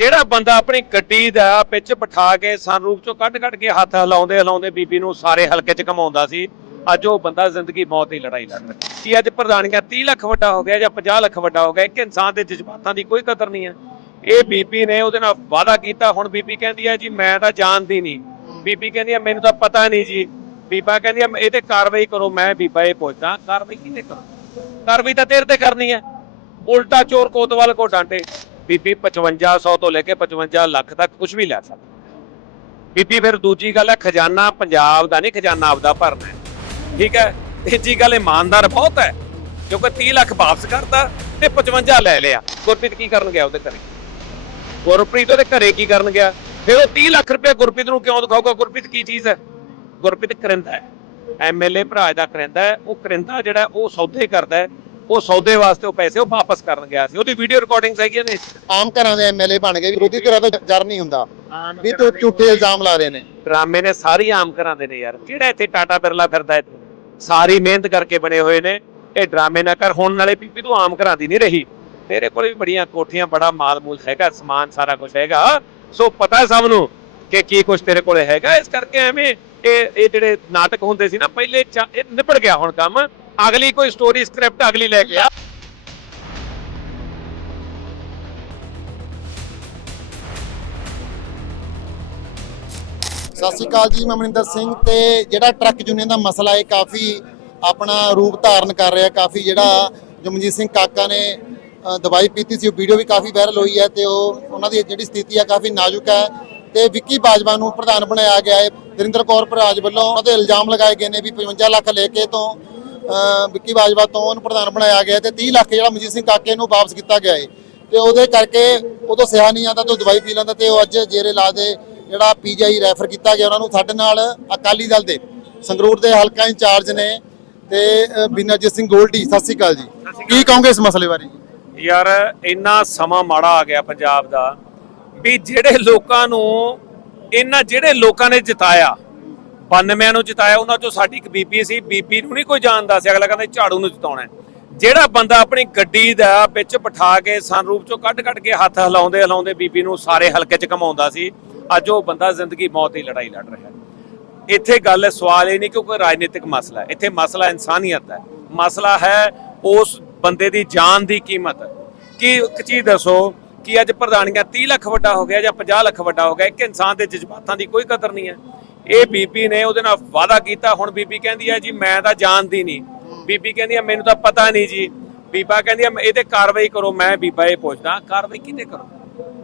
ਜਿਹੜਾ ਬੰਦਾ ਆਪਣੀ ਗੱਡੀ ਦਾ ਪਿੱਛ ਬਿਠਾ ਕੇ ਸਨਰੂਫ ਚੋਂ ਕੱਢ ਕੱਢ ਕੇ ਹੱਥ ਹਿਲਾਉਂਦੇ ਹਿਲਾਉਂਦੇ ਬੀਬੀ ਨੂੰ ਸਾਰੇ ਹਲਕੇ 'ਚ ਘਮਾਉਂਦਾ ਸੀ, ਅੱਜ ਉਹ ਬੰਦਾ ਜ਼ਿੰਦਗੀ ਮੌਤ ਦੀ ਲੜਾਈ ਲੜ ਰਿਹਾ। ਕੀ ਅੱਜ ਪ੍ਰਧਾਨੀਆਂ 30 ਲੱਖ ਵੱਡਾ ਹੋ ਗਿਆ ਜਾਂ 50 ਲੱਖ ਵੱਡਾ ਹੋ ਗਿਆ, ਇੱਕ ਇਨਸਾਨ ਦੇ ਜਜ਼ਬਾਤਾਂ ਦੀ ਕੋਈ ਕਦਰ ਨਹੀਂ ਹੈ। ਇਹ ਬੀਬੀ ਨੇ ਉਹਦੇ ਨਾਲ ਵਾਅਦਾ ਕੀਤਾ, ਹੁਣ ਬੀਬੀ ਕਹਿੰਦੀ ਹੈ ਜੀ, ਮੈਂ ਤਾਂ ਜਾਣਦੀ ਨਹੀਂ। ਬੀਬੀ ਕਹਿੰਦੀ ਹੈ, ਮੈਨੂੰ ਤਾਂ ਪਤਾ ਨਹੀਂ ਜੀ। ਬੀਬਾ ਕਹਿੰਦੀ ਹੈ ਇਹ ਤੇ ਕਾਰਵਾਈ ਕਰੋ, ਮੈਂ ਬੀਬਾ ਇਹ ਪੁੱਛਦਾ, ਕਾਰਵਾਈ ਕਿਹਨੇ ਕਰੋ? ਕਾਰਵਾਈ ਤਾਂ ਤੇਰੇ ਤੇ ਕਰਨੀ ਹੈ। ਉਲਟਾ ਚੋਰ ਕੋਤਵਾਲ ਕੋ ਡਾਂਟੇ। ਬੀਬੀ 5500 ਤੋਂ ਲੈ ਕੇ 55 ਲੱਖ ਤੱਕ ਕੁਝ ਵੀ ਲੈ ਸਕਦਾ। ਬੀਬੀ, ਫਿਰ ਦੂਜੀ ਗੱਲ ਹੈ, ਖਜ਼ਾਨਾ ਪੰਜਾਬ ਦਾ ਨਹੀਂ, ਖਜ਼ਾਨਾ ਆਪਦਾ ਭਰਨਾ ਠੀਕ ਹੈ? ਤੀਜੀ ਗੱਲ, ਇਮਾਨਦਾਰ ਬਹੁਤ ਹੈ, ਕਿਉਂਕਿ 30 ਲੱਖ ਵਾਪਸ ਕਰਤਾ ਤੇ 55 ਲੈ ਲਿਆ। ਗੁਰਪ੍ਰੀਤ ਕੀ ਕਰਨ ਗਿਆ ਉਹਦੇ ਘਰੇ? ਗੁਰਪ੍ਰੀਤ ਉਹਦੇ ਘਰੇ ਕੀ ਕਰਨ ਗਿਆ? ਫਿਰ ਉਹ 30 ਲੱਖ ਰੁਪਏ ਗੁਰਪ੍ਰੀਤ ਨੂੰ ਕਿਉਂ ਦਿਖਾਊਗਾ? ਗੁਰਪ੍ਰੀਤ ਕੀ ਚੀਜ਼ ਹੈ? ਗੁਰਪ੍ਰੀਤ ਕਰਿੰਦਾ ਹੈ। ਐਮਐਲਏ ਭਰਾ ਦਾ ਕਰਿੰਦਾ ਹੈ। ਉਹ ਕਰਿੰਦਾ ਜਿਹੜਾ ਉਹ ਸੌਦੇ ਕਰਦਾ ਉਹ ਸੌਦੇ ਵਾਸਤੇ ਉਹ ਪੈਸੇ ਉਹ ਵਾਪਸ ਕਰਨ ਗਿਆ ਸੀ। ਉਹਦੀ ਵੀਡੀਓ ਰਿਕਾਰਡਿੰਗਸ ਹੈਗੀਆਂ ਨੇ। ਆਮ ਘਰਾਂ ਦੇ ਐਮਐਲਏ ਬਣ ਗਏ ਵਿਰੋਧੀ ਧਿਰਾਂ ਦਾ ਜਰ ਨਹੀਂ ਹੁੰਦਾ। ਵੀ ਤੂੰ ਝੂਠੇ ਇਲਜ਼ਾਮ ਲਾ ਰਹੇ ਨੇ। ਡਰਾਮੇ ਨੇ ਸਾਰੀ ਆਮ ਕਰਾਉਂਦੇ ਨੇ ਯਾਰ। ਕਿਹੜਾ ਇੱਥੇ ਟਾਟਾ ਬਿਰਲਾ ਫਿਰਦਾ ਹੈ ਸਾਰੀ ਮਿਹਨਤ ਕਰਕੇ ਬਣੇ ਹੋਏ ਨੇ। ਇਹ ਡਰਾਮੇ ਨਾ ਕਰ। ਹੁਣ ਨਾਲੇ ਪੀਪੀ ਤੂੰ ਆਮ ਘਰਾਂ ਦੀ ਨਹੀਂ ਰਹੀ। ਤੇਰੇ ਕੋਲ ਵੀ ਬੜੀਆਂ ਕੋਠੀਆਂ ਬੜਾ ਮਾਲ ਮੂਲ ਹੈਗਾ ਸਮਾਨ ਸਾਰਾ ਕੁਝ ਹੈਗਾ। ਸੋ ਪਤਾ ਸਭ ਨੂੰ ਕਿ ਕੀ ਕੁਝ ਤੇਰੇ ਕੋਲ ਹੈਗਾ। ਇਸ ਕਰਕੇ ਐਵੇਂ ਇਹ ਇਹ ਜਿਹੜੇ ਨਾਟਕ ਹੁੰਦੇ ਸੀ ਨਾ ਪਹਿਲੇ ਇਹ ਨਿਬੜ ਗਿਆ ਹੁਣ ਕੰਮ। ਅਗਲੀ ਕੋਈ ਸਟੋਰੀ ਸਕ੍ਰਿਪਟ ਅਗਲੀ ਲੈ ਕੇ ਆ। ਸਤਿ ਸ਼੍ਰੀ ਅਕਾਲ ਜੀ, ਮੈਂ ਮਨਿੰਦਰ ਸਿੰਘ ਤੇ ਜਿਹੜਾ ਟਰੱਕ ਯੂਨੀਅਨ ਦਾ ਮਸਲਾ ਹੈ ਕਾਫੀ ਆਪਣਾ ਰੂਪ ਧਾਰਨ ਕਰ ਰਿਹਾ, ਕਾਫੀ ਜਿਹੜਾ ਜਮਜੀਤ ਸਿੰਘ ਕਾਕਾ ਨੇ ਦਵਾਈ ਪੀਤੀ ਸੀ, ਉਹ ਵੀਡੀਓ ਵੀ ਕਾਫੀ ਵਾਇਰਲ ਹੋਈ ਹੈ ਤੇ ਉਹ, ਉਹਨਾਂ ਦੀ ਜਿਹੜੀ ਸਥਿਤੀ ਹੈ ਕਾਫੀ ਨਾਜ਼ੁਕ ਹੈ ਤੇ ਵਿੱਕੀ ਬਾਜਵਾ ਨੂੰ ਪ੍ਰਧਾਨ ਬਣਾਇਆ ਗਿਆ ਹੈ। ਦਰਿੰਦਰ ਕੌਰ ਭਰਾਜ ਵੱਲੋਂ ਉਹਦੇ ਇਲਜ਼ਾਮ ਲਗਾਏ ਗਏ ਨੇ ਵੀ 55 ਲੱਖ ਲੈ ਕੇ ਤੋਂ ਵਿੱਕੀ ਬਾਜਵਾ ਤੋਂ ਉਹਨੂੰ ਪ੍ਰਧਾਨ ਬਣਾਇਆ ਗਿਆ ਤੇ 30 ਲੱਖ ਜਿਹੜਾ ਮਨਜੀਤ ਸਿੰਘ ਕਾਕੇ ਨੂੰ ਵਾਪਸ ਕੀਤਾ ਗਿਆ ਹੈ ਤੇ ਉਹਦੇ ਕਰਕੇ ਉਦੋਂ ਸਿਹਾ ਨਹੀਂ ਆਉਂਦਾ ਤੇ ਦਵਾਈ ਪੀ ਲੈਂਦਾ ਤੇ ਉਹ ਅੱਜ ਜੇਰੇ ਇਲਾਜ ਦੇ ਜਿਹੜਾ ਪੀਜੀਆਈ ਰੈਫਰ ਕੀਤਾ ਗਿਆ ਉਹਨਾਂ ਨੂੰ ਸਾਡੇ ਨਾਲ ਅਕਾਲੀ ਦਲ ਦੇ ਸੰਗਰੂਰ ਦੇ ਹਲਕਾ ਇੰਚਾਰਜ ਨੇ ਤੇ ਬਿਨਰਜੀਤ ਸਿੰਘ ਗੋਲਡੀ, ਸਤਿ ਸ਼੍ਰੀ ਅਕਾਲ ਜੀ। ਕੀ ਕਹੋਗੇ ਇਸ ਮਸਲੇ ਬਾਰੇ ਯਾਰ, ਇੰਨਾ ਸਮਾਂ ਮਾੜਾ ਆ ਗਿਆ ਪੰਜਾਬ ਦਾ ਵੀ ਜਿਹੜੇ ਲੋਕਾਂ ਨੂੰ ਇਹਨਾਂ ਜਿਹੜੇ ਲੋਕਾਂ ਨੇ ਜਿਤਾਇਆ 92 ਨੂੰ ਜਿਤਾਇਆ, ਉਹਨਾਂ ਚੋਂ ਸਾਡੀ ਇੱਕ ਬੀਬੀ ਸੀ। ਬੀਬੀ ਨੂੰ ਨਹੀਂ ਕੋਈ ਜਾਣਦਾ ਸੀ। ਅਗਲਾ ਕਹਿੰਦਾ ਝਾੜੂ ਨੂੰ ਜਿਤਾਉਣਾ ਜਿਹੜਾ ਬੰਦਾ ਆਪਣੀ ਗੱਡੀ ਦਾ ਵਿੱਚ ਬਿਠਾ ਕੇ ਸਨਰੂਫ ਚੋਂ ਕੱਢ ਕੱਢ ਕੇ ਹੱਥ ਹਿਲਾਉਂਦੇ ਹਿਲਾਉਂਦੇ ਬੀਬੀ ਨੂੰ ਸਾਰੇ ਹਲਕੇ 'ਚ ਘਮਾਉਂਦਾ ਸੀ, ਅੱਜ ਉਹ ਬੰਦਾ ਜ਼ਿੰਦਗੀ ਮੌਤ ਦੀ ਲੜਾਈ ਲੜ ਰਿਹਾ ਇੱਥੇ ਗੱਲ ਸਵਾਲ ਇਹ ਨਹੀਂ ਕਿ ਕੋਈ ਰਾਜਨੀਤਿਕ ਮਸਲਾ ਇੱਥੇ ਮਸਲਾ ਇਨਸਾਨੀਅਤ ਹੈ। ਮਸਲਾ ਹੈ ਉਸ ਬੰਦੇ ਦੀ ਜਾਨ ਦੀ ਕੀਮਤ। ਕੀ ਇੱਕ ਚੀਜ਼ ਦੱਸੋ ਕਿ ਅੱਜ ਪ੍ਰਧਾਨੀਆਂ 30 ਲੱਖ ਵੱਡਾ ਹੋ ਗਿਆ ਜਾਂ 50 ਲੱਖ ਵੱਡਾ ਹੋ ਗਿਆ, ਇੱਕ ਇਨਸਾਨ ਦੇ ਜਜ਼ਬਾਤਾਂ ਦੀ ਕੋਈ ਕਦਰ ਨਹੀਂ ਹੈ। ਇਹ ਬੀਬੀ ਨੇ ਉਹਦੇ ਨਾਲ ਵਾਅਦਾ ਕੀਤਾ, ਹੁਣ ਬੀਬੀ ਕਹਿੰਦੀ ਹੈ, ਜੀ, ਮੈਂ ਤਾਂ ਜਾਣਦੀ ਨਹੀਂ। ਬੀਬੀ ਕਹਿੰਦੀ ਹੈ, ਮੈਨੂੰ ਤਾਂ ਪਤਾ ਨਹੀਂ ਜੀ। ਬੀਬਾ ਕਹਿੰਦੀ ਹੈ ਇਹ ਕਾਰਵਾਈ ਕਰੋ, ਮੈਂ ਬੀਬਾ ਇਹ ਪੁੱਛਦਾ, ਕਾਰਵਾਈ ਕਿਤੇ ਕਰੋ?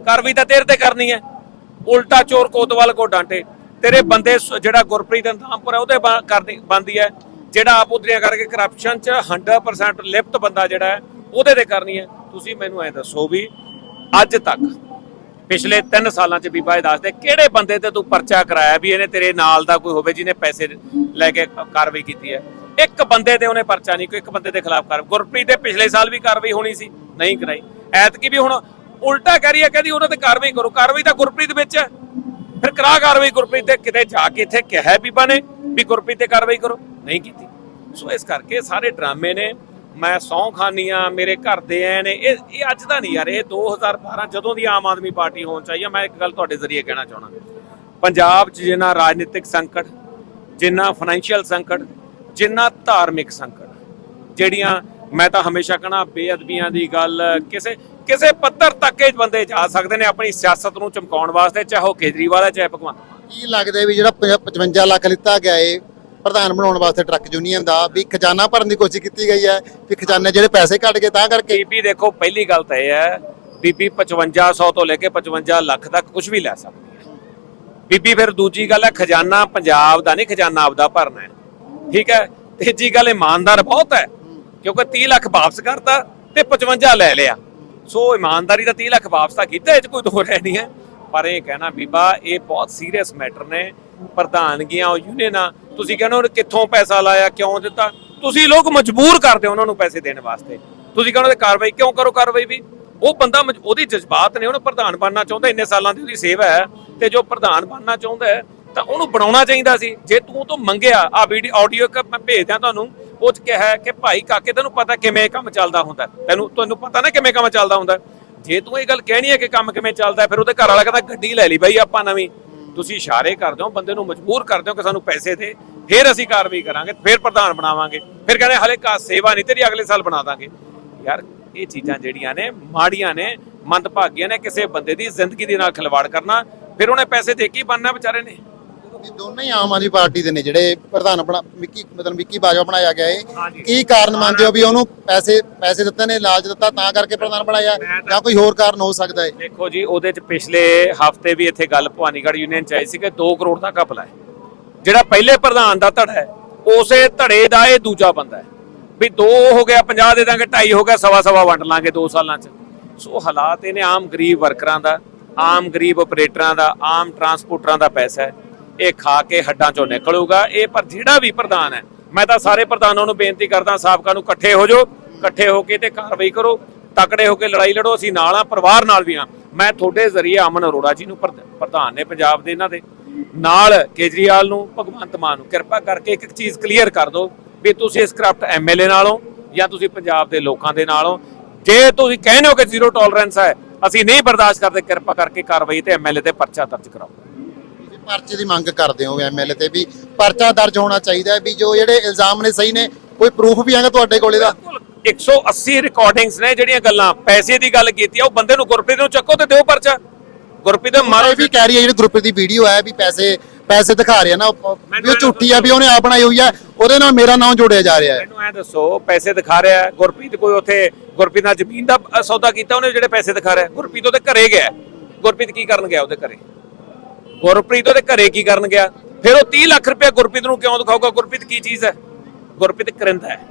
ਕਾਰਵਾਈ ਤਾਂ ਤੇਰੇ ਤੇ ਕਰਨੀ ਹੈ। ਉਲਟਾ ਚੋਰ ਕੋਤਵਾਲ ਕੋ ਡਾਂਟੇ। ਤੇਰੇ ਬੰਦੇ ਜਿਹੜਾ ਗੁਰਪ੍ਰੀਤ ਅੰਤਾਮਪੁਰ ਹੈ, ਉਹਦੇ ਬਾ- ਕਰਨੀ ਬੰਦੀ ਹੈ। ਜਿਹੜਾ ਆਪ ਉਧਰੀਆਂ ਕਰਕੇ ਕਰਪਸ਼ਨ ਚ 100% ਲਿਪਤ ਬੰਦਾ ਜਿਹੜਾ ਹੈ, ਉਹਦੇ ਤੇ ਕਰਨੀ ਹੈ। ਤੁਸੀਂ ਮੈਨੂੰ ਐ ਦੱਸੋ ਵੀ ਅੱਜ ਤੱਕ, ਪਿਛਲੇ 3 ਸਾਲਾਂ ਚ ਬੀਬਾ ਇਹ ਦੱਸ ਕਿਹੜੇ ਬੰਦੇ ਤੇ ਤੂੰ ਪਰਚਾ ਕਰਾਇਆ ਵੀ ਇਹਨੇ ਤੇਰੇ ਨਾਲ ਦਾ ਕੋਈ ਹੋਵੇ ਜਿਹਨੇ ਪੈਸੇ ਲੈ ਕੇ ਕਾਰਵਾਈ ਕੀਤੀ ਹੈ? ਇੱਕ ਬੰਦੇ ਤੇ ਉਹਨੇ ਪਰਚਾ ਨਹੀਂ, ਕੋਈ ਇੱਕ ਬੰਦੇ ਦੇ ਖਿਲਾਫ ਕਰ ਗੁਰਪ੍ਰੀਤ ਦੇ ਪਿਛਲੇ ਸਾਲ ਵੀ ਕਾਰਵਾਈ ਹੋਣੀ ਸੀ, ਨਹੀਂ ਕਰਾਈ। ਐਤਕੀ ਵੀ ਹੁਣ ਉਲਟਾ ਕਹਿ ਰਹੀ ਹੈ, ਕਹਿੰਦੀ ਉਹਨਾਂ ਤੇ ਕਾਰਵਾਈ ਕਰੋ। ਕਾਰਵਾਈ ਤਾਂ ਗੁਰਪ੍ਰੀਤ ਵਿੱਚ ਹੈ। ਫਿਰ ਕਰਾ ਕਾਰਵਾਈ ਗੁਰਪ੍ਰੀਤ ਤੇ ਕਿਤੇ ਜਾ ਕੇ ਇੱਥੇ ਕਿਹਾ ਬੀਬਾ ਨੇ ਵੀ ਗੁਰਪ੍ਰੀਤ ਤੇ ਕਾਰਵਾਈ ਕਰੋ। ਨਹੀਂ ਕੀਤੀ। ਸੋ ਇਸ ਕਰਕੇ ਸਾਰੇ ਡਰਾਮੇ ਨੇ ਮੈਂ ਸੌਂ ਖਾਨੀ ਆ, ਮੇਰੇ ਘਰ ਦੇ ਐ ਨੇ। ਇਹ ਇਹ ਅੱਜ ਦਾ ਨਹੀਂ ਯਾਰ, ਇਹ 2012 ਜਦੋਂ ਦੀ ਆਮ ਆਦਮੀ ਪਾਰਟੀ ਹੋਣ ਚਾਹੀਏ ਮੈਂ ਇੱਕ ਗੱਲ ਤੁਹਾਡੇ ਜ਼ਰੀਏ ਕਹਿਣਾ ਚਾਹਣਾ ਪੰਜਾਬ 'ਚ ਜਿੰਨਾ ਰਾਜਨੀਤਿਕ ਸੰਕਟ, ਜਿੰਨਾ ਫਾਈਨੈਂਸ਼ੀਅਲ ਸੰਕਟ, ਜਿੰਨਾ ਧਾਰਮਿਕ ਸੰਕਟ, ਜਿਹੜੀਆਂ ਮੈਂ ਤਾਂ ਹਮੇਸ਼ਾ ਕਹਣਾ ਬੇਅਦਬੀਆਂ ਦੀ ਗੱਲ, ਕਿਸੇ ਕਿਸੇ ਪੱਧਰ ਤੱਕ ਇਹ ਬੰਦੇ ਜਾ ਸਕਦੇ ਨੇ ਆਪਣੀ ਸਿਆਸਤ ਨੂੰ ਚਮਕਾਉਣ ਵਾਸਤੇ, ਚਾਹੇ ਉਹ ਕੇਜਰੀਵਾਲ ਹੈ ਚਾਹੇ ਭਗਵੰਤ ਕੀ ਲੱਗਦਾ ਵੀ ਜਿਹੜਾ ਪ- 55 ਲੱਖ ਲਿੱਤਾ ਗਿਆ ਏ ਪ੍ਰਧਾਨ ਬਣਾਉਣ ਵਾਸਤੇ ਟਰੱਕ ਯੂਨੀਅਨ ਦਾ ਵੀ ਖਜ਼ਾਨਾ ਭਰਨ ਦੀ ਕੋਸ਼ਿਸ਼ ਕੀਤੀ ਗਈ ਹੈ ਵੀ ਖਜ਼ਾਨੇ ਜਿਹੜੇ ਪੈਸੇ ਕੱਢ ਕੇ ਤਾਂ ਕਰਕੇ ਬੀਬੀ ਦੇਖੋ, ਪਹਿਲੀ ਗੱਲ ਤਾਂ ਇਹ ਹੈ, ਬੀਬੀ 5500 ਤੋਂ ਲੈ ਕੇ 55 ਲੱਖ ਤੱਕ ਕੁਝ ਵੀ ਲੈ ਸਕਦੀ ਹੈ। ਬੀਬੀ ਫਿਰ ਦੂਜੀ ਗੱਲ ਹੈ, ਖਜ਼ਾਨਾ ਪੰਜਾਬ ਦਾ ਨਹੀਂ, ਖਜ਼ਾਨਾ ਆਪਦਾ ਭਰਨਾ ਹੈ। ਠੀਕ ਹੈ? ਤੀਜੀ ਗੱਲ, ਇਮਾਨਦਾਰ ਬਹੁਤ ਹੈ, ਕਿਉਂਕਿ 30 ਲੱਖ ਵਾਪਸ ਕਰਤਾ ਤੇ 55 ਲੈ ਲਿਆ। ਸੋ ਇਮਾਨਦਾਰੀ ਦਾ 30 ਲੱਖ ਵਾਪਸ ਤਾਂ ਕੀਤਾ, ਇਹ ਚ ਕੋਈ ਦੋ ਰਹਿ ਨਹੀਂ ਹੈ। ਪਰ ਇਹ ਕਹਿਣਾ ਬੀਬਾ, ਇਹ ਬਹੁਤ ਸੀਰੀਅਸ ਮੈਟਰ ਨੇ, ਪ੍ਰਧਾਨਗੀਆਂ, ਉਹ ਯੂਨੀਅਨਾਂ ਤੁਸੀਂ ਕਹਿੰਦੇ ਹੋ ਕਿੱਥੋਂ ਪੈਸਾ ਲਾਇਆ, ਕਿਉਂ ਦਿੱਤਾ? ਤੁਸੀਂ ਲੋਕ ਮਜਬੂਰ ਕਰਦੇ ਹੋ ਉਹਨਾਂ ਨੂੰ ਪੈਸੇ ਦੇਣ ਵਾਸਤੇ। ਤੁਸੀਂ ਕਹਿੰਦੇ ਕਾਰਵਾਈ ਕਿਉਂ ਕਰੋ ਕਾਰਵਾਈ ਵੀ? ਉਹ ਬੰਦਾ ਉਹਦੀ ਜਜ਼ਬਾਤ ਨੇ, ਉਹਨੂੰ ਪ੍ਰਧਾਨ ਬਣਨਾ ਚਾਹੁੰਦਾ, ਇੰਨੇ ਸਾਲਾਂ ਦੀ ਉਹਦੀ ਸੇਵਾ ਹੈ। ਤੇ ਜੋ ਪ੍ਰਧਾਨ ਬਣਨਾ ਚਾਹੁੰਦਾ ਹੈ, ਤਾਂ ਉਹਨੂੰ ਬਣਾਉਣਾ ਚਾਹੀਦਾ ਸੀ। ਜੇ ਤੂੰ ਤੋਂ ਮੰਗਿਆ ਆ ਵੀਡੀਓ ਆਡੀਓ ਇੱਕ ਮੈਂ ਭੇਜਦਾ ਤੁਹਾਨੂੰ, ਉਹ ਚ ਕਿਹਾ ਕਿ ਭਾਈ ਕਾਕੇ, ਤੈਨੂੰ ਪਤਾ ਕਿਵੇਂ ਕੰਮ ਚੱਲਦਾ ਹੁੰਦਾ ਤੈਨੂੰ ਤੁਹਾਨੂੰ ਪਤਾ ਨਾ ਕਿਵੇਂ ਕੰਮ ਚੱਲਦਾ ਹੁੰਦਾ ਜੇ ਤੂੰ ਇਹ ਗੱਲ ਕਹਿਣੀ ਹੈ ਕਿ ਕੰਮ ਕਿਵੇਂ ਚੱਲਦਾ ਫਿਰ ਉਹਦੇ ਘਰ ਵਾਲਾ ਕਹਿੰਦਾ ਗੱਡੀ ਲੈ ਲਈ ਬਾਈ ਆਪਾਂ ਨਵੀਂ। ਤੁਸੀਂ ਇਸ਼ਾਰੇ ਕਰਦੇ ਹੋ, ਬੰਦੇ ਨੂੰ ਮਜਬੂਰ ਕਰਦੇ ਹੋ ਕਿ ਸਾਨੂੰ ਪੈਸੇ ਦੇ, ਫਿਰ ਅਸੀਂ ਕਾਰਵਾਈ ਕਰਾਂਗੇ, ਫਿਰ ਪ੍ਰਧਾਨ ਬਣਾਵਾਂਗੇ, ਫਿਰ ਕਹਿੰਦੇ ਹਲੇ ਕਾ ਸੇਵਾ ਨਹੀਂ ਤੇਰੀ, ਅਗਲੇ ਸਾਲ ਬਣਾ ਦਾਂਗੇ। ਯਾਰ, ਇਹ ਚੀਜ਼ਾਂ ਜਿਹੜੀਆਂ ਨੇ, ਮਾੜੀਆਂ ਨੇ, ਮੰਦਭਾਗੀਆਂ ਨੇ, ਕਿਸੇ ਬੰਦੇ ਦੀ ਜ਼ਿੰਦਗੀ ਦੇ ਨਾਲ ਖਿਲਵਾੜ ਕਰਨਾ, ਫਿਰ ਉਹਨੇ ਪੈਸੇ ਦੇ ਕੇ ਬਣਨਾ ਵਿਚਾਰੇ ਨੇ। ਇਹ ਦੋਨੇ ਹੀ ਆਮ ਆਦਮੀ ਪਾਰਟੀ ਦੇ ਨੇ ਜਿਹੜੇ ਪ੍ਰਧਾਨ ਬਣਾ ਵਿੱਕੀ ਮਤਲਬ ਵਿੱਕੀ ਬਾਜਵਾ ਬਣਾਇਆ ਗਿਆ ਹੈ ਹਾਂਜੀ। ਕੀ ਕਾਰਨ ਮੰਨਦੇ ਹੋ ਵੀ ਉਹਨੂੰ ਪੈਸੇ ਪੈਸੇ ਦਿੱਤੇ ਨੇ ਲਾਲਚ ਦਿੱਤਾ ਤਾਂ ਕਰਕੇ ਪ੍ਰਧਾਨ ਬਣਾਇਆ? ਜਾਂ ਕੋਈ ਹੋਰ ਕਾਰਨ ਹੋ ਸਕਦਾ ਹੈ? ਦੇਖੋ ਜੀ ਉਹਦੇ ਚ ਪਿਛਲੇ ਹਫ਼ਤੇ ਵੀ ਇੱਥੇ ਗੱਲ ਭਵਾਨੀਗੜ੍ਹ ਯੂਨੀਅਨ ਚ ਆਈ ਸੀ ਕਿ 2 ਕਰੋੜ ਦਾ ਘਪਲਾ ਹੈ। ਜਿਹੜਾ ਪਹਿਲੇ ਪ੍ਰਧਾਨ ਦਾ ਧੜਾ ਹੈ ਉਸੇ ਧੜੇ ਦਾ ਇਹ ਦੂਜਾ ਬੰਦਾ ਹੈ। ਵੀ 2 ਹੋ ਗਿਆ 50 ਦੇ ਦਾਂਗੇ 2.5 ਹੋ ਗਿਆ ਸਵਾ ਸਵਾ ਵੰਡ ਲਾਂਗੇ 2 ਸਾਲਾਂ ਚ। ਸੋ ਹਾਲਾਤ ਇਹਨੇ ਆਮ ਗਰੀਬ ਵਰਕਰਾਂ ਦਾ ਆਮ ਗਰੀਬ ਆਪਰੇਟਰਾਂ ਦਾ ਆਮ ਟਰਾਂਸਪੋਰਟਰਾਂ ਦਾ ਪੈਸਾ ਹੈ। ਇਹ ਖਾ ਕੇ ਹੱਡਾਂ ਚੋਂ ਨਿਕਲੂਗਾ, ਇਹ ਪਰ ਜਿਹੜਾ ਵੀ ਪ੍ਰਧਾਨ ਹੈ, ਮੈਂ ਤਾਂ ਸਾਰੇ ਪ੍ਰਧਾਨਾਂ ਨੂੰ ਬੇਨਤੀ ਕਰਦਾ, ਸਾਬਕਾ ਨੂੰ ਇਕੱਠੇ ਹੋ ਜਾਓ, ਇਕੱਠੇ ਹੋ ਕੇ ਤੇ ਕਾਰਵਾਈ ਕਰੋ, ਤਕੜੇ ਹੋ ਕੇ ਲੜਾਈ ਲੜੋ, ਅਸੀਂ ਨਾਲ ਆ ਪਰਿਵਾਰ ਨਾਲ ਵੀ ਆ ਮੈਂ ਤੁਹਾਡੇ ਜ਼ਰੀਏ ਅਮਨ ਅਰੋੜਾ ਜੀ ਨੂੰ ਪ੍ਰਧਾਨ ਨੇ ਪੰਜਾਬ ਦੇ ਇਹਨਾਂ ਦੇ। ਨਾਲ ਕੇਜਰੀਵਾਲ ਨੂੰ, ਭਗਵੰਤ ਮਾਨ ਨੂੰ, ਕਿਰਪਾ ਕਰਕੇ ਇੱਕ ਇੱਕ ਚੀਜ਼ ਕਲੀਅਰ ਕਰ ਦਿਓ ਵੀ ਤੁਸੀਂ ਇਸ ਕਰਪਟ ਐਮਐਲਏ ਨਾਲੋਂ ਜਾਂ ਤੁਸੀਂ ਪੰਜਾਬ ਦੇ ਲੋਕਾਂ ਦੇ ਨਾਲੋਂ, ਜੇ ਤੁਸੀਂ ਕਹਿੰਦੇ ਹੋ ਕਿ ਜ਼ੀਰੋ ਟੋਲਰੈਂਸ ਹੈ, ਅਸੀਂ ਨਹੀਂ ਬਰਦਾਸ਼ਤ ਕਰਦੇ, ਕਿਰਪਾ ਕਰਕੇ ਕਾਰਵਾਈ ਤੇ ਐਮਐਲਏ ਤੇ ਪਰਚਾ ਦਰਜ ਕਰਾਓ। ਪਰਚੇ ਦੀ ਮੰਗ ਕਰਦੇ ਹੋ ਐਮਐਲਏ ਤੇ ਵੀ ਪਰਚਾ ਦਰਜ ਹੋਣਾ ਚਾਹੀਦਾ ਹੈ ਵੀ ਜੋ ਜਿਹੜੇ ਇਲਜ਼ਾਮ ਨੇ ਸਹੀ ਨੇ ਕੋਈ ਪ੍ਰੂਫ ਵੀ ਹੈਗਾ ਤੁਹਾਡੇ ਕੋਲ ਇਹਦਾ ਬਿਲਕੁਲ। 180 ਰਿਕਾਰਡਿੰਗਸ ਨੇ ਜਿਹੜੀਆਂ ਗੱਲਾਂ ਪੈਸੇ ਦੀ ਗੱਲ ਕੀਤੀ ਆ ਉਹ ਬੰਦੇ ਨੂੰ ਗੁਰਪ੍ਰੀਤ ਨੂੰ ਚੱਕੋ ਤੇ ਦਿਓ ਪਰਚਾ। ਗੁਰਪ੍ਰੀਤ ਦੇ ਮਾਰੋ ਵੀ ਕਹਿ ਰਹੀ ਹੈ ਜਿਹੜੀ ਗਰੁੱਪ ਦੀ ਵੀਡੀਓ ਹੈ ਵੀ ਪੈਸੇ ਪੈਸੇ ਦਿਖਾ ਰਿਹਾ ਨਾ ਵੀ ਉਹ ਝੂਠੀ ਆ ਵੀ ਉਹਨੇ ਆਪ ਬਣਾਈ ਹੋਈ ਹੈ ਉਹਦੇ ਨਾਲ ਮੇਰਾ ਨਾਮ ਜੋੜਿਆ ਜਾ ਰਿਹਾ ਹੈ। ਮੈਨੂੰ ਐ ਦੱਸੋ ਪੈਸੇ ਦਿਖਾ ਰਿਹਾ ਗੁਰਪ੍ਰੀਤ ਕੋਈ ਉੱਥੇ ਗੁਰਪ੍ਰੀਤ ਨਾਲ ਜ਼ਮੀਨ ਦਾ ਸੌਦਾ ਕੀਤਾ ਉਹਨੇ ਜਿਹੜੇ ਪੈਸੇ ਦਿਖਾ ਰਿਹਾ ਗੁਰਪ੍ਰੀਤ ਉਹਦੇ ਘਰੇ ਗਿਆ ਗੁਰਪ੍ਰੀਤ ਕੀ ਕਰਨ ਗਿਆ ਉਹਦੇ ਘਰੇ? ਗੁਰਪ੍ਰੀਤ ਉਹਦੇ ਘਰੇ ਕੀ ਕਰਨ ਗਿਆ? ਫਿਰ ਉਹ 30 ਲੱਖ ਰੁਪਏ ਗੁਰਪ੍ਰੀਤ ਨੂੰ ਕਿਉਂ ਦਿਖਾਊਗਾ? ਗੁਰਪ੍ਰੀਤ ਕੀ ਚੀਜ਼ ਹੈ? ਗੁਰਪ੍ਰੀਤ ਕਰਿੰਦਾ ਹੈ।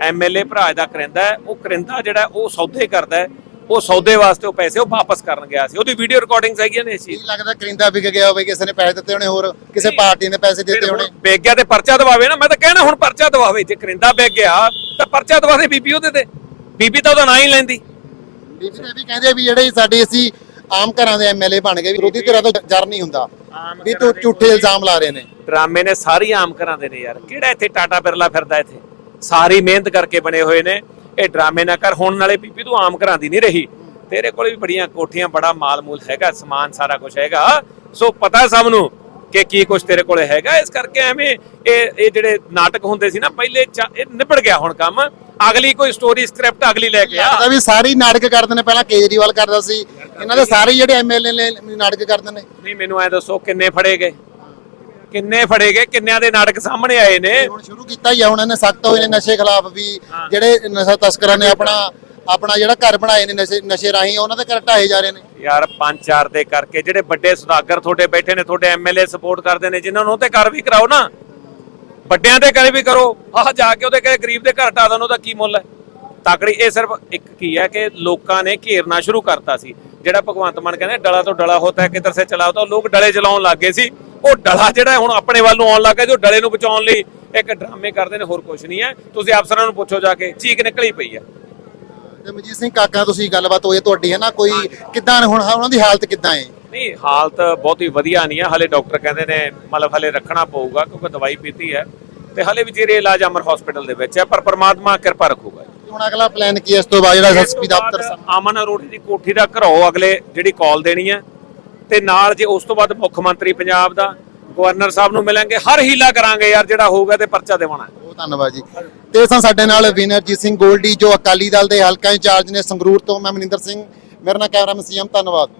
ਐਮਐਲਏ ਭਰਾ ਦਾ ਕਰਿੰਦਾ ਹੈ। ਉਹ ਕਰਿੰਦਾ ਜਿਹੜਾ ਉਹ ਸੌਦੇ ਕਰਦਾ ਹੈ। ਉਹ ਸੌਦੇ ਵਾਸਤੇ ਉਹ ਪੈਸੇ ਉਹ ਵਾਪਸ ਕਰਨ ਗਿਆ ਸੀ। ਉਹਦੀ ਵੀਡੀਓ ਰਿਕਾਰਡਿੰਗਸ ਹੈਗੀਆਂ ਨੇ ਇਸ ਚੀਜ਼ ਲੱਗਦਾ ਕਰਿੰਦਾ ਵਿਕ ਗਿਆ ਹੋਵੇ ਕਿਸੇ ਨੇ ਪੈਸੇ ਦਿੱਤੇ ਹੋਣੇ ਹੋਰ? ਕਿਸੇ ਪਾਰਟੀ ਨੇ ਪੈਸੇ ਦਿੱਤੇ ਹੋਣੇ? ਵੇਚ ਗਿਆ ਤੇ ਪਰਚਾ ਦਵਾਵੇ ਨਾ। ਮੈਂ ਤਾਂ ਕਹਿਣਾ ਹੁਣ ਪਰਚਾ ਦਵਾਵੇ। ਜੇ ਕਰਿੰਦਾ ਵੇਚ ਗਿਆ ਤਾਂ ਪਰਚਾ ਦਵਾਵੇ ਬੀਬੀ ਉਹਦੇ ਤੇ। ਬੀਬੀ ਤਾਂ ਉਹਦਾ ਨਾਂ ਹੀ ਲੈਂਦੀ। ਬੀਬੀ ਨੇ ਵੀ ਕਹਿੰਦੇ ਵੀ ਜਿਹੜੇ ਸਾਡੇ ਅਸੀਂ ਆਮ ਘਰਾਂ ਦੇ ਐਮਐਲਏ ਬਣ ਗਏ ਵੀ ਵਿਰੋਧੀ ਧਿਰਾਂ ਤੋਂ ਜਰ ਨਹੀਂ ਹੁੰਦਾ। ਵੀ ਤੂੰ ਝੂਠੇ ਇਲਜ਼ਾਮ ਲਾ ਰਹੇ ਨੇ। ਡਰਾਮੇ ਨੇ ਸਾਰੀ ਆਮ ਕਰਾਂਦੇ ਨੇ ਯਾਰ। ਕਿਹੜਾ ਇੱਥੇ ਟਾਟਾ ਬਿਰਲਾ ਫਿਰਦਾ ਇੱਥੇ? ਸਾਰੀ ਮਿਹਨਤ ਕਰਕੇ ਬਣੇ ਹੋਏ ਨੇ। ਇਹ ਡਰਾਮੇ ਨਾ ਕਰ। ਹੁਣ ਨਾਲੇ ਬੀਬੀ ਤੂੰ ਆਮ ਘਰਾਂ ਦੀ ਨਹੀਂ ਰਹੀ। ਤੇਰੇ ਕੋਲ ਵੀ ਬੜੀਆਂ ਕੋਠੀਆਂ ਬੜਾ ਮਾਲ ਮੂਲ ਹੈਗਾ ਸਮਾਨ ਸਾਰਾ ਕੁਝ ਹੈਗਾ। ਸੋ ਪਤਾ ਸਭ ਨੂੰ ਕਿ ਕੀ ਕੁਝ ਤੇਰੇ ਕੋਲ ਹੈਗਾ। ਇਸ ਕਰਕੇ ਐਵੇਂ ਇਹ ਇਹ ਜਿਹੜੇ ਨਾਟਕ ਹੁੰਦੇ ਸੀ ਨਾ ਪਹਿਲੇ ਇਹ ਨਿਬੜ ਗਿਆ ਹੁਣ ਕੰਮ। ਅਗਲੀ ਕੋਈ ਸਟੋਰੀ ਸਕ੍ਰਿਪਟ ਅਗਲੀ ਲੈ ਕੇ ਆ। ਲੱਗਦਾ ਵੀ ਸਾਰੀ ਨਾਟਕ ਕਰਦੇ ਨੇ ਪਹਿਲਾਂ ਕੇਜਰੀਵਾਲ ਕਰਦਾ ਸੀ। ਇਹਨਾਂ ਦੇ ਸਾਰੇ ਜਿਹੜੇ ਐਮਐਲਏ ਨੇ ਨਾਟਕ ਕਰਦੇ ਨੇ। ਨਹੀਂ ਮੈਨੂੰ ਐ ਦੱਸੋ ਕਿੰਨੇ ਫੜੇ ਗਏ? ਕਿੰਨੇ ਫੜੇ ਗਏ? ਕਿੰਨਿਆਂ ਦੇ ਨਾਟਕ ਸਾਹਮਣੇ ਆਏ ਨੇ? ਹੁਣ ਸ਼ੁਰੂ ਕੀਤਾ ਹੀ ਆ ਹੁਣ ਇਹਨੇ ਸਖਤ ਹੋਏ ਨੇ ਨਸ਼ੇ ਖਿਲਾਫ ਵੀ। ਜਿਹੜੇ ਨਸ਼ਾ ਤਸਕਰਾਂ ਨੇ ਆਪਣਾ ਆਪਣਾ ਜਿਹੜਾ ਘਰ ਬਣਾਏ ਨੇ ਨਸ਼ੇ ਨਸ਼ੇ ਰਾਹੀਂ ਉਹਨਾਂ ਦੇ ਘਰ ਢਾਏ ਜਾ ਰਹੇ ਨੇ। ਯਾਰ ਪੰਜ ਚਾਰ ਦੇ ਕਰਕੇ ਜਿਹੜੇ ਵੱਡੇ ਸੁਦਾਗਰ ਤੁਹਾਡੇ ਬੈਠੇ ਨੇ ਤੁਹਾਡੇ ਐਮਐਲਏ ਸਪੋਰਟ ਕਰਦੇ ਨੇ ਜਿਨ੍ਹਾਂ ਨੂੰ ਉਹ ਤੇ ਕਰ ਵੀ ਕਰਾਓ ਨਾ। ਵੱਡਿਆਂ ਦੇ ਘਰੇ ਵੀ ਕਰੋ ਆਹ ਜਾ ਕੇ ਉਹਦੇ ਕਹੇ ਗਰੀਬ ਦੇ ਘਰ ਢਾ ਦੇਣ ਉਹਦਾ ਕੀ ਮੁੱਲ ਹੈ? ਤਾਕੜੀ ਇਹ ਸਿਰਫ ਇੱਕ ਕੀ ਹੈ ਕਿ ਲੋਕਾਂ ਨੇ ਘੇਰਨਾ ਸ਼ੁਰੂ ਕਰਤਾ ਸੀ। ਜਿਹੜਾ ਭਗਵੰਤ ਮਾਨ ਕਹਿੰਦੇ ਡਲਾ ਤੋਂ ਡਲਾ ਹੋਤਾ ਹੈ ਕਿਧਰ ਸੇ ਚਲਾ ਹੋਤਾ ਲੋਕ ਡਲੇ ਚਲਾਉਣ ਲੱਗ ਗਏ ਸੀ। ਉਹ ਡਲਾ ਜਿਹੜਾ ਹੁਣ ਆਪਣੇ ਵੱਲ ਨੂੰ ਆਉਣ ਲੱਗ ਜੋ ਡਲੇ ਨੂੰ ਬਚਾਉਣ ਲਈ ਇੱਕ ਡਰਾਮੇ ਕਰਦੇ ਨੇ ਹੋਰ ਕੁਝ ਨਹੀਂ ਹੈ। ਤੁਸੀਂ ਅਫਸਰਾਂ ਨੂੰ ਪੁੱਛੋ ਜਾ ਕੇ ਚੀਕ ਨਿਕਲੀ ਪਈ ਹੈ। ਤੇ ਮਨਜੀਤ ਸਿੰਘ ਕਾਕਾ ਤੁਸੀਂ ਗੱਲਬਾਤ ਹੋਈ ਹੈ ਤੁਹਾਡੀ ਹੈ ਨਾ? ਕੋਈ ਕਿੱਦਾਂ ਹੁਣ ਉਹਨਾਂ ਦੀ ਹਾਲਤ ਕਿੱਦਾਂ ਹੈ? ਨਹੀਂ ਹਾਲਤ ਬਹੁਤੀ ਵਧੀਆ ਨਹੀਂ ਹੈ। ਹਲੇ ਡਾਕਟਰ ਕਹਿੰਦੇ ਨੇ ਮਤਲਬ ਹਲੇ ਰੱਖਣਾ ਪਊਗਾ ਕਿਉਂਕਿ ਦਵਾਈ ਪੀਤੀ ਹੈ। ਤੇ ਹਲੇ ਵੀ ਜਿਹੜੇ ਇਲਾਜ ਅਮਰ ਹਸਪੀਟਲ ਦੇ ਵਿੱਚ ਹੈ ਪਰ ਪ੍ਰਮਾਤਮਾ ਕਿਰਪਾ ਰੱਖੂਗਾ। ਹੁਣ ਅਗਲਾ ਪਲਾਨ ਕੀ ਹੈ? ਇਸ ਤੋਂ ਬਾਅਦ ਜਿਹੜਾ ਐਸਪੀ ਦਫ਼ਤਰ ਅਮਨ ਅਰੋੜੇ ਦੀ ਕੋਠੀ ਦਾ ਘਰੋ ਅਗਲੇ ਜਿਹੜੀ ਕਾਲ ਦੇਣੀ ਹੈ ਤੇ ਨਾਲ ਜੇ ਉਸ ਤੋਂ ਬਾਅਦ ਮੁੱਖ ਮੰਤਰੀ ਪੰਜਾਬ ਦਾ ਗਵਰਨਰ ਸਾਹਿਬ ਨੂੰ ਮਿਲਾਂਗੇ ਹਰ ਹੀਲਾ ਕਰਾਂਗੇ ਯਾਰ ਜਿਹੜਾ ਹੋਊਗਾ ਤੇ ਪਰਚਾ ਦੇਵਾਣਾ ਹੈ ਬਹੁਤ ਧੰਨਵਾਦ ਜੀ। ਤੇ ਸਨ ਸਾਡੇ ਨਾਲ ਵਿਨਰਜੀਤ ਸਿੰਘ ਗੋਲਡੀ ਜੋ ਅਕਾਲੀ ਦਲ ਦੇ ਹਲਕਾ ਇੰਚਾਰਜ ਨੇ ਸੰਗਰੂਰ ਤੋਂ ਮੈਂ ਮਨਿੰਦਰ ਸਿੰਘ ਮੇਰਾ ਨਾਮ ਕੈਮਰਾਮੈਨ ਸੀਐਮ ਧੰਨਵਾਦ।